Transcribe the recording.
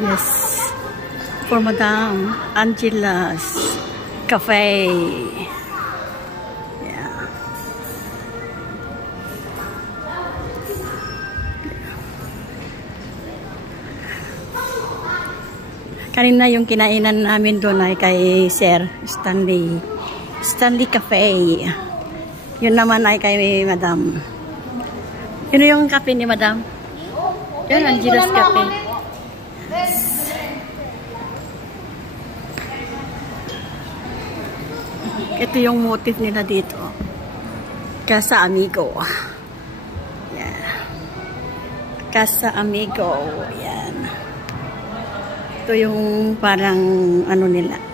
Yes. For Madam Angela's Cafe. Yeah. Kanina yung kinainan namin doon ay kay Sir Stanley. Stanley Cafe. Yun naman ay kay Madam. Yun yung cafe ni Madam. Yun, Angela's Cafe. Ito yung motif nila dito. Casa Amigo. Yeah. Casa Amigo. Yan. Ito yung parang ano nila.